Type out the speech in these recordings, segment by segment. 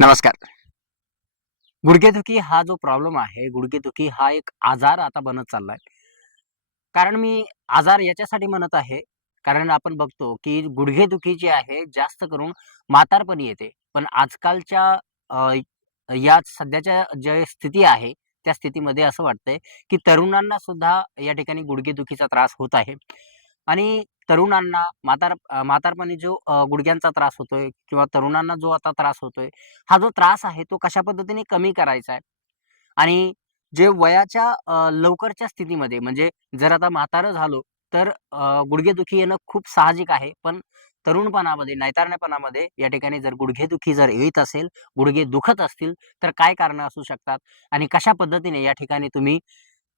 नमस्कार. गुडघेदुखी हा जो प्रॉब्लेम आहे, गुडघेदुखी हा एक आजार आता बनत चाललाय. कारण मी आजार याच्यासाठी म्हणत आहे, कारण आपण बघतो, की गुडघेदुखी जी आहे जास्त करून म्हातारपणी येते. पण आजकालच्या अ, या सध्याच्या ज्या स्थिती आहे, त्या स्थितीमध्ये असं वाटतंय, की तरुणांना सुद्धा या ठिकाणी गुडघेदुखीचा त्रास होत आहे. आणि तरुणांना म्हातारपणी जो गुडघ्यांचा त्रास होतोय किंवा तरुणांना जो आता त्रास होतोय, हा जो त्रास आहे तो कशा पद्धतीने कमी करायचा आहे आणि जे वयाच्या लवकरच्या स्थितीमध्ये म्हणजे जर आता म्हातारं झालो, तर गुडघेदुखी येणं खूप साहजिक आहे. पण तरुणपणामध्ये, नायतारण्यापणामध्ये या ठिकाणी जर गुडघेदुखी जर येत असेल, गुडघे दुखत असतील, तर काय कारणं असू शकतात आणि कशा पद्धतीने या ठिकाणी तुम्ही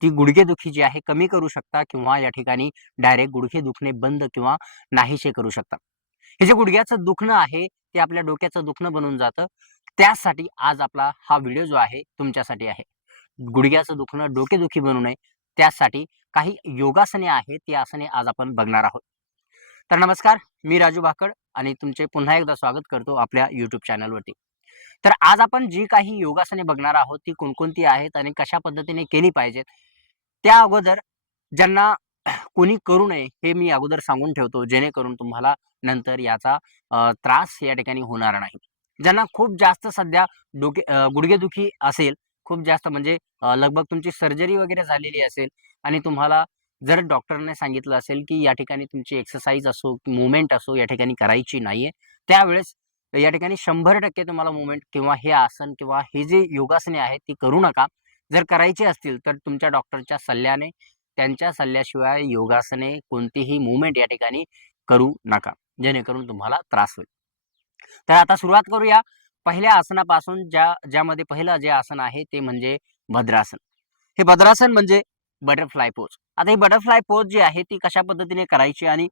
ती गुडघेदुखी जी आहे कमी करू शकता किंवा या ठिकाणी डायरेक्ट गुडघे दुखणे बंद किंवा नाहीसे करू शकता. हे जे गुडघ्याचं दुखणं आहे, ते आपल्या डोक्याचं दुखणं बनून जातं. त्यासाठी आज आपला हा व्हिडिओ जो आहे तुमच्यासाठी आहे. गुडघ्याचं दुखणं डोकेदुखी बनू नये, त्यासाठी काही योगासने आहेत, ती आसने आज आपण बघणार आहोत. तर नमस्कार, मी राजू भाकड आणि तुमचे पुन्हा एकदा स्वागत करतो आपल्या YouTube चॅनलवरती. तर आज आपण जी काही योगासने बघणार आहोत, ती कोणकोणती आहेत आणि कशा पद्धतीने केली पाहिजेत, त्या अगोदर ज्यांना कोणी करू नये, हे मी अगोदर सांगून ठेवतो, जेणेकरून तुम्हाला नंतर याचा त्रास या ठिकाणी होणार नाही. ज्यांना खूप जास्त सध्या गुडघेदुखी असेल, खूप जास्त म्हणजे लगभग तुमची सर्जरी वगैरे झालेली असेल आणि तुम्हाला जर डॉक्टरने सांगितलं असेल, की या ठिकाणी तुमची एक्सरसाइज असो, मूव्हमेंट असो, या ठिकाणी करायची नाहीये. त्यावेळेस या ठिकाणी 100% तुम्हाला मूव्हमेंट किंवा हे आसन किंवा हे जे योगासने आहेत, ती करू नका. जर करायची असतील, तर तुमच्या डॉक्टरच्या सल्ल्याने, त्यांच्या सल्ल्याशिवाय योगासने, कोणतीही मूव्हमेंट या ठिकाणी करू नका. जेणेकरून तुम्हाला त्रास होईल. तर आता सुरुवात करूया पहिल्या आसनापासून ज्यामध्ये पहिलं जे आसन आहे ते म्हणजे भद्रासन. हे भद्रासन म्हणजे बटरफ्लाय पोज. आता ही बटरफ्लाय पोज जी आहे ती कशा पद्धतीने करायची आणि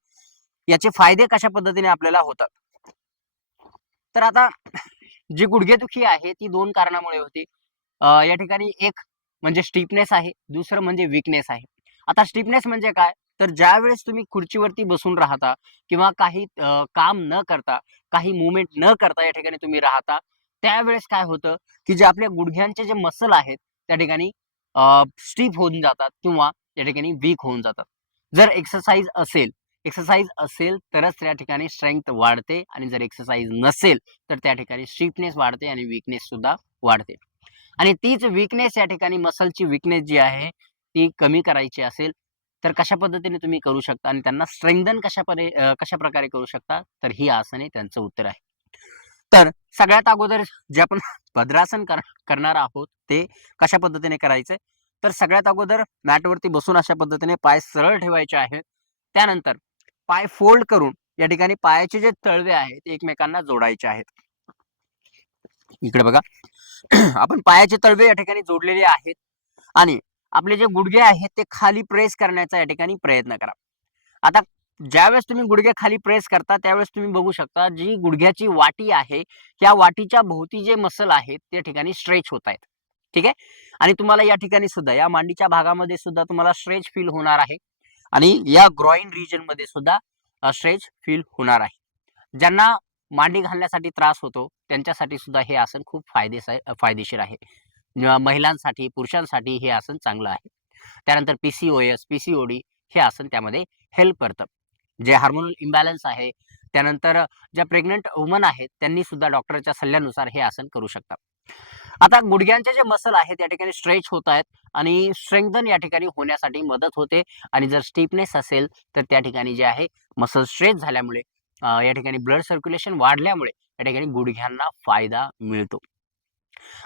याचे फायदे कशा पद्धतीने आपल्याला होतात. तर आता जी गुडघेदुखी आहे ती 2 कारणामुळे होते. या ठिकाणी एक म्हणजे स्टिफनेस आहे, दुसरं म्हणजे वीकनेस आहे. आता स्टिफनेस म्हणजे काय? तर ज्यावेळेस तुम्ही खुर्चीवरती बसून राहता किंवा काही काम न करता, काही मूव्हमेंट न करता या ठिकाणी तुम्ही राहता, त्यावेळेस काय होतं, की जे आपल्या गुडघ्यांचे जे मसल आहेत, त्या ठिकाणी स्टिफ होऊन जातात किंवा त्या ठिकाणी वीक होऊन जातात. जर एक्सरसाइज असेल तरच त्या ठिकाणी स्ट्रेंग्थ वाढते आणि जर एक्सरसाइज नसेल, तर त्या ठिकाणी स्टिफनेस वाढते आणि वीकनेस सुद्धा वाढते. आणि तीच वीकनेस या ठिकाणी मसलची वीकनेस जी आहे, ती कमी करायची असेल, तर कशा पद्धतीने तुम्ही करू शकता आणि त्यांना स्ट्रेंथन कशाप्रकारे करू शकता? तर ही आसने त्यांचं उत्तर आहे. तर सगळ्यात अगोदर जे आपण भद्रासन करणार आहोत, ते कशा पद्धतीने करायचंय? तर सगळ्यात अगोदर मॅटवरती बसून अशा पद्धतीने पाय सरळ ठेवायचे आहेत. त्यानंतर पाय फोल्ड करून या ठिकाणी पायाचे जे तळवे आहेत, ते एकमेकांना जोडायचे आहेत. इकडे बघा. आपण पायाचे तळवे या ठिकाणी जोडलेले आहेत आणि आपले जे गुडघे आहेत ते खाली प्रेस करण्याचा या ठिकाणी प्रयत्न करा. आता ज्यावेळेस तुम्ही गुडघे खाली प्रेस करता त्यावेळेस तुम्ही बघू शकता जी गुडघ्याची वाटी आहे, त्या वाटीच्या भोवती जे मसल आहेत त्या ठिकाणी स्ट्रेच होत आहेत. ठीक आहे? आणि तुम्हाला या ठिकाणी सुद्धा या मांडीच्या भागामध्ये सुद्धा तुम्हाला स्ट्रेच फील होणार आहे आणि या ग्रॉइन रिजनमध्ये सुद्धा स्ट्रेच फील होणार आहे. ज्यांना मांडी घालण्यासाठी त्रास होतो, त्यांच्यासाठी सुद्धा हे आसन खूप फायदेशीर आहे. महिलांसाठी, पुरुषांसाठी हे आसन चांगलं आहे. त्यानंतर पी-सी-ओ-एस, पी-सी-ओ-डी हे आसन त्यामध्ये हेल्प करतं. जे हार्मोनल इम्बॅलन्स आहे, त्यानंतर ज्या प्रेग्नंट वुमन आहेत, त्यांनी सुद्धा डॉक्टरच्या सल्ल्यानुसार हे आसन करू शकतात. आता गुडघ्यांचे जे मसल आहेत, त्या ठिकाणी स्ट्रेच होत आहेत आणि स्ट्रेंथन या ठिकाणी होण्यासाठी मदत होते आणि जर स्टिफनेस असेल, तर त्या ठिकाणी जे आहे मसल स्ट्रेच झाल्यामुळे या ठिकाणी ब्लड सर्क्युलेशन वाढल्यामुळे या ठिकाणी गुडघ्यांना फायदा मिळतो.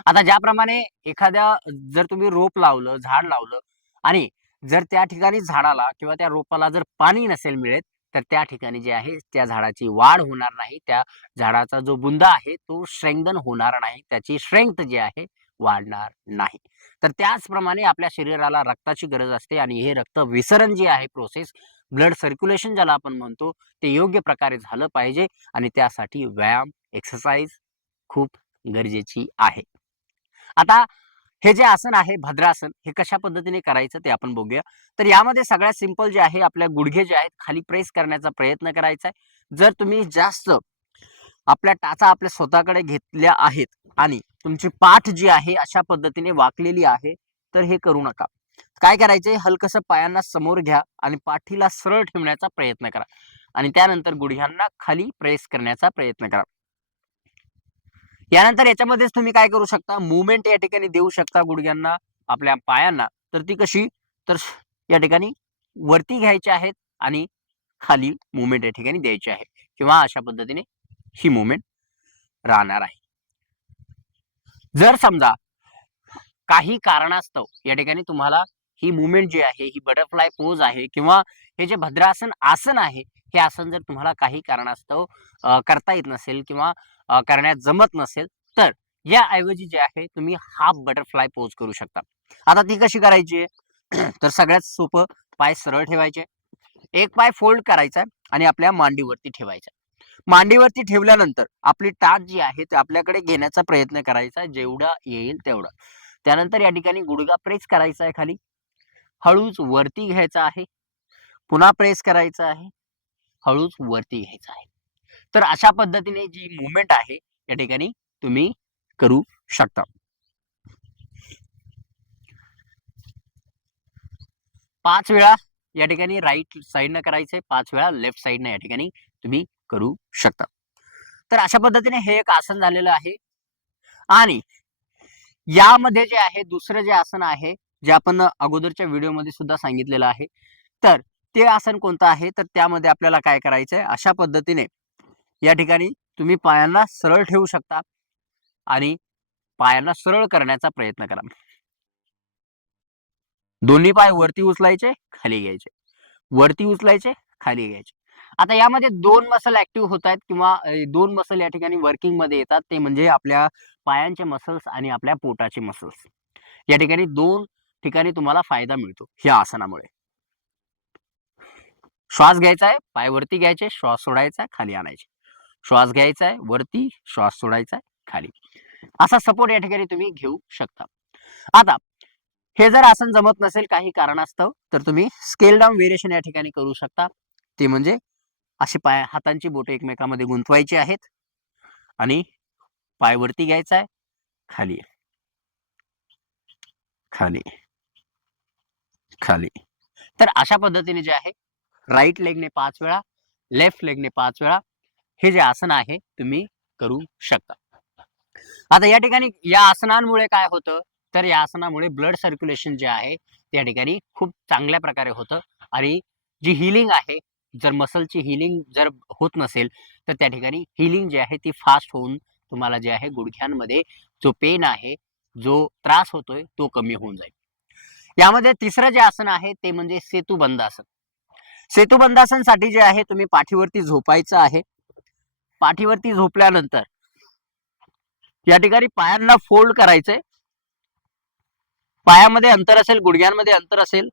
आता ज्याप्रमाणे एखाद्या जर तुम्ही रोप लावलं, झाड लावलं आणि जर त्या ठिकाणी झाडाला किंवा त्या रोपाला जर पाणी नसेल मिळत, तर त्या ठिकाणी जे आहे त्या झाडाची वाढ होणार नाही. त्या झाडाचा जो बुंदा आहे तो स्ट्रेंथन होणार नाही. त्याची स्ट्रेंग्थ जी आहे वाढणार नाही. तर त्याचप्रमाणे आपल्या शरीराला रक्ताची गरज असते आणि हे रक्त विसरण जी आहे प्रोसेस, ब्लड सर्क्युलेशन ज्याला आपण म्हणतो, ते योग्य प्रकारे झालं पाहिजे आणि त्यासाठी व्यायाम, एक्सरसाइज खूप गरजेची आहे. आता हे जे आसन आहे भद्रासन, हे कशा पद्धतीने करायचं ते आपण बघूया. तर यामध्ये सगळ्यात सिंपल जे आहे आपल्या गुडघे जे आहेत खाली प्रेस करण्याचा प्रयत्न करायचा आहे. जर तुम्ही जास्त आपल्या टाचा आपल्या स्वतःकडे घेतल्या आहेत आणि तुमची पाठ जी आहे अशा पद्धतीने वाकलेली आहे, तर हे करू नका. काय करायचंय, हलकसं पायांना समोर घ्या आणि पाठीला सरळ ठेवण्याचा प्रयत्न करा आणि त्यानंतर गुडघ्यांना खाली प्रेस करण्याचा प्रयत्न करा. यानंतर याच्यामध्येच तुम्ही काय करू शकता, मुवमेंट या ठिकाणी देऊ शकता गुडघ्यांना, आपल्या पायांना. तर ती कशी, तर या ठिकाणी वरती घ्यायचे आहेत आणि खाली मुवमेंट या ठिकाणी द्यायची आहे किंवा अशा पद्धतीने ही मुवमेंट राहणार आहे. जर समजा काही कारणास्तव या ठिकाणी तुम्हाला ही मुवमेंट जी आहे, ही बटरफ्लाय पोज आहे किंवा हे जे भद्रासन आसन आहे, हे आसन जर तुम्हाला काही कारणास्तव करता येत नसेल किंवा करण्यात जमत नसेल, तर याऐवजी जे आहे तुम्ही हाफ बटरफ्लाय पोज करू शकता. आता ती कशी करायची आहे तर सगळ्यात सोपं, पाय सरळ ठेवायचे, एक पाय फोल्ड करायचा आणि आपल्या मांडीवरती ठेवायचा. मांडीवरती ठेवल्यानंतर आपली टाच जी आहे ते आपल्याकडे घेण्याचा प्रयत्न करायचा, जेवढा येईल तेवढा. त्यानंतर या ठिकाणी गुडघा प्रेस करायचा आहे खाली, हळूच वरती घ्यायचा आहे, पुन्हा प्रेस करायचा आहे, हळूच वरती घ्यायचा आहे. तर अशा पद्धतीने जी मुवमेंट आहे या ठिकाणी तुम्ही करू शकता. 5 वेळा या ठिकाणी राईट साईडनं करायचंय, 5 वेळा लेफ्ट साईडनं या ठिकाणी तुम्ही करू शकता. तर अशा पद्धतीने हे एक आसन झालेलं आहे आणि यामध्ये जे आहे दुसरं जे आसन आहे, जे आपण अगोदरच्या व्हिडिओमध्ये सुद्धा सांगितलेलं आहे. तर ते आसन कोणतं आहे, तर त्यामध्ये आपल्याला काय करायचंय, अशा पद्धतीने या ठिकाणी तुम्ही पायांना सरळ ठेवू शकता आणि पायांना सरळ करण्याचा प्रयत्न करा. दोन्ही पाय वरती उचलायचे, खाली घ्यायचे, वरती उचलायचे, खाली घ्यायचे. आता यामध्ये दोन मसल ऍक्टिव्ह होत आहेत किंवा दोन मसल या ठिकाणी वर्किंग मध्ये येतात, ते म्हणजे आपल्या पायांचे मसल्स आणि आपल्या पोटाचे मसल्स. या ठिकाणी दोन ठिकाणी तुम्हाला फायदा मिळतो या आसनामुळे. श्वास घ्यायचा आहे, पाय वरती घ्यायचे, श्वास सोडायचा, खाली आणायचे, श्वास घ्यायचा आहे वरती, श्वास सोडायचा खाली. असा सपोर्ट या ठिकाणी तुम्ही घेऊ शकता. आता हे जर आसन जमत नसेल काही कारणास्तव, तर तुम्ही स्केल डाऊन व्हेरिएशन या ठिकाणी करू शकता. ते म्हणजे अशी पाय हातांची बोटे एकमेकांमध्ये गुंतवायची आहेत आणि पाय वरती घ्यायचा आहे, खाली खाली खाली. तर अशा पद्धतीने जे आहे राईट लेगने 5 वेळा, लेफ्ट लेगने 5 वेळा हे जे आसन आहे तुम्ही करू शकता. आता या ठिकाणी या आसनांमुळे काय होतं, तर या आसनामुळे ब्लड सर्क्युलेशन जे आहे त्या ठिकाणी खूप चांगल्या प्रकारे होतं आणि जी हिलिंग आहे, जर मसलची हिलिंग जर होत नसेल, तर त्या ठिकाणी हिलिंग जी आहे ती फास्ट होऊन तुम्हाला जे आहे गुडघ्यांमध्ये जो पेन आहे, जो त्रास होतोय तो कमी होऊन जाईल. यामध्ये तिसरं जे आसन आहे ते म्हणजे सेतुबंधासन. सेतुबंधासनसाठी जे आहे तुम्ही पाठीवरती झोपायचं आहे. पाठीवरती झोपल्यानंतर या ठिकाणी पायांना फोल्ड करायचंय. पायामध्ये अंतर असेल, गुडघ्यांमध्ये अंतर असेल.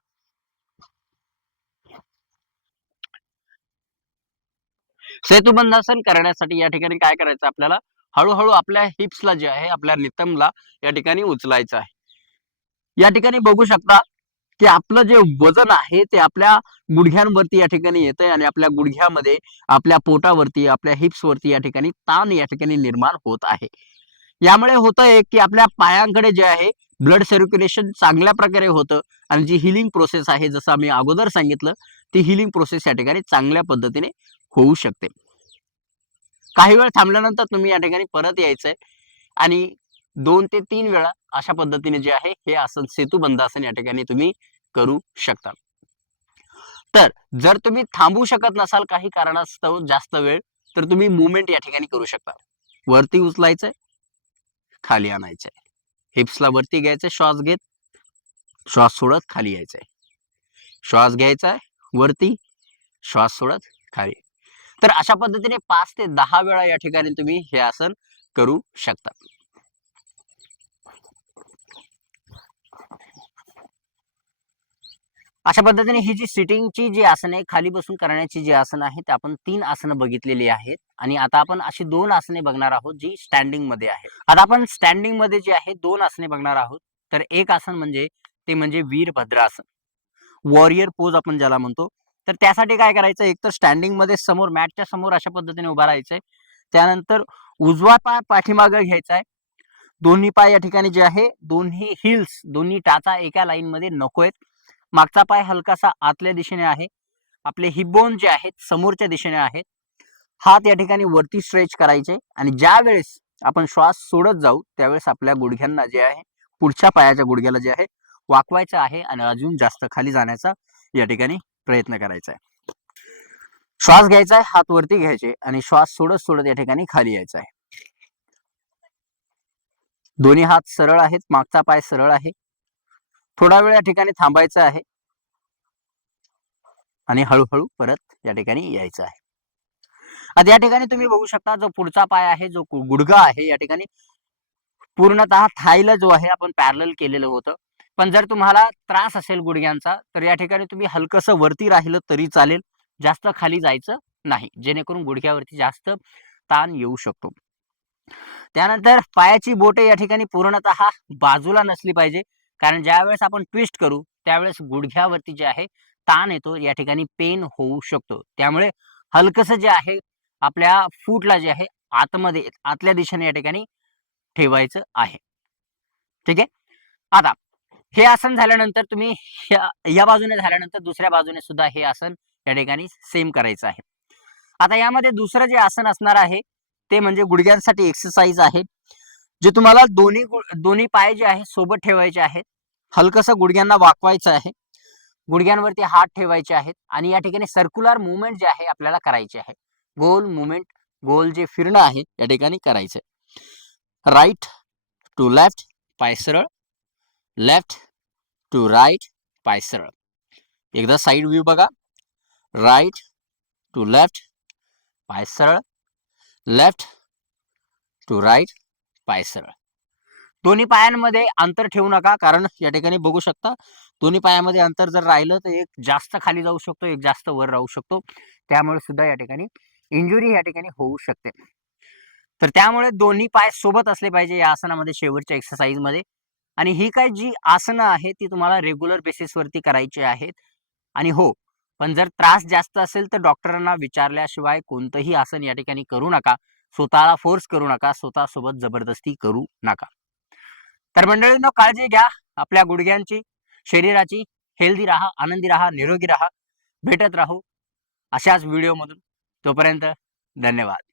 सेतुबंधासन करण्यासाठी या ठिकाणी काय करायचं आपल्याला, हळूहळू आपल्या हिप्सला जे आहे, आपल्या नितंबला या ठिकाणी उचलायचं आहे. या ठिकाणी बघू शकता की आपलं जे वजन आहे ते आपल्या गुडघ्यांवरती या ठिकाणी येतंय आणि आपल्या गुडघ्यामध्ये, आपल्या पोटावरती, आपल्या हिप्स वरती या ठिकाणी ताण या ठिकाणी निर्माण होत आहे. यामुळे होतंय की आपल्या पायांकडे जे आहे ब्लड सर्क्युलेशन चांगल्या प्रकारे होतं आणि जी हिलिंग प्रोसेस आहे, जसं आम्ही अगोदर सांगितलं, ती हिलिंग प्रोसेस या ठिकाणी चांगल्या पद्धतीने होऊ शकते. काही वेळ थांबल्यानंतर तुम्ही या ठिकाणी परत यायचंय आणि 2 ते 3 वेळा अशा पद्धतीने जे आहे हे आसन सेतुबंध आसन या ठिकाणी तुम्ही करू शकता. तर जर तुम्ही थांबू शकत नसाल काही कारणास्तव जास्त वेळ, तर तुम्ही मुवमेंट या ठिकाणी करू शकता. वरती उचलायचंय, खाली आणायचंय, हिप्सला वरती घ्यायचंय, श्वास घेत, श्वास सोडत खाली यायचंय, श्वास घ्यायचाय वरती, श्वास सोडत खाली. तर अशा पद्धतीने 5 ते 10 वेळा या ठिकाणी तुम्ही हे आसन करू शकता. अशा पद्धतीने ही जी सिटिंगची जी आसन आहे, खाली बसून करण्याची जी आसन आहे, ते आपण 3 आसनं बघितलेली आहेत आणि आता आपण अशी 2 आसने बघणार आहोत जी स्टँडिंग मध्ये आहे. आता आपण स्टँडिंग मध्ये जे आहे 2 आसने बघणार आहोत. तर एक आसन म्हणजे ते म्हणजे वीरभद्रासन, वॉरियर पोज आपण ज्याला म्हणतो. तर त्यासाठी काय करायचं, एक तर स्टँडिंग मध्ये समोर मॅटच्या समोर अशा पद्धतीने उभा राहायचंय. त्यानंतर उजवा पाय पाठीमागे घ्यायचा आहे, दोन्ही पाय या ठिकाणी जे आहे, दोन्ही हिल्स, दोन्ही टाचा एका लाईन मध्ये नको आहेत. मागचा पाय हलकासा आतल्या दिशेने आहे. आपले हिप बोन जे आहेत समोरच्या दिशेने आहेत. हात या ठिकाणी वरती स्ट्रेच करायचे आणि ज्या वेळेस आपण श्वास सोडत जाऊ त्यावेळेस आपल्या गुडघ्यांना जे आहे, पुढच्या पायाच्या गुडघ्याला जे आहे वाकवायचं आहे आणि अजून जास्त खाली जाण्याचा या ठिकाणी प्रयत्न करायचा आहे. श्वास घ्यायचा आहे, हात वरती घ्यायचे आणि श्वास सोडत सोडत या ठिकाणी खाली यायचा आहे. दोन्ही हात सरळ आहेत, मागचा पाय सरळ आहे. थोडा वेळ या ठिकाणी थांबायचं आहे आणि हळूहळू परत या ठिकाणी यायचं आहे. आता या ठिकाणी तुम्ही बघू शकता जो पुढचा पाय आहे, जो गुडघा आहे, या ठिकाणी पूर्णतः थायला जो आहे आपण पॅरलल केलेलं होतं. पण जर तुम्हाला त्रास असेल गुडघ्यांचा तर या ठिकाणी तुम्ही हलकसं वरती राहिलं तरी चालेल, जास्त खाली जायचं नाही, जेणेकरून गुडघ्यावरती जास्त ताण येऊ शकतो. त्यानंतर पायाची बोटे या ठिकाणी पूर्णतः बाजूला नसली पाहिजे, कारण ज्यावेळेस आपण ट्विस्ट करू त्यावेळेस गुडघ्यावरती जे आहे ताण येतो, या ठिकाणी पेन होऊ शकतो. त्यामुळे हलकसं जे आहे आपल्या फूटला जे आहे आतमध्ये आतल्या दिशेने या ठिकाणी ठेवायचं आहे. ठीक आहे. आता हे आसन झाल्यानंतर तुम्ही या बाजूने झाल्यानंतर दुसऱ्या बाजूने सुद्धा हे आसन या ठिकाणी सेम करायचं आहे. आता यामध्ये दुसरं जे आसन असणार आहे ते म्हणजे गुडघ्यांसाठी एक्सरसाइज आहे, जे तुम्हाला दोन्ही पाय जे आहे सोबत ठेवायचे आहेत. हलकसं गुडघ्यांना वाकवायचं आहे, गुडघ्यांवरती हात ठेवायचे आहेत आणि या ठिकाणी सर्क्युलर मुवमेंट जे आहे आपल्याला करायचे आहे. गोल मुवमेंट, गोल जे फिरणं आहे या ठिकाणी करायचं. राईट टू लेफ्ट पाय सरळ, लेफ्ट टू राईट पाय सरळ. एकदा साईड व्ह्यू बघा. राईट टू लेफ्ट पाय सरळ, लेफ्ट टू राईट पाय सरळ. दोन्ही पायांमध्ये अंतर ठेवू नका, कारण या ठिकाणी बघू शकता दोन्ही पायामध्ये अंतर जर राहिलं तर एक जास्त खाली जाऊ शकतो, एक जास्त वर राहू शकतो. त्यामुळे सुद्धा या ठिकाणी इंजुरी या ठिकाणी होऊ शकते. तर त्यामुळे दोन्ही पाय सोबत असले पाहिजे या आसनामध्ये, शेवटच्या एक्सरसाइज मध्ये. आणि ही काय जी आसनं आहे ती तुम्हाला रेग्युलर बेसिसवरती करायची आहेत. आणि हो, पण जर त्रास जास्त असेल तर डॉक्टरांना विचारल्याशिवाय कोणतंही आसन या ठिकाणी करू नका. स्वतःला फोर्स करू नका, स्वतःसोबत जबरदस्ती करू नका. तर मंडळींनो, काळजी घ्या आपल्या गुडघ्यांची, शरीराची. हेल्दी राहा, आनंदी राहा, निरोगी राहा. भेटत राहू अशाच व्हिडिओमधून. तोपर्यंत धन्यवाद.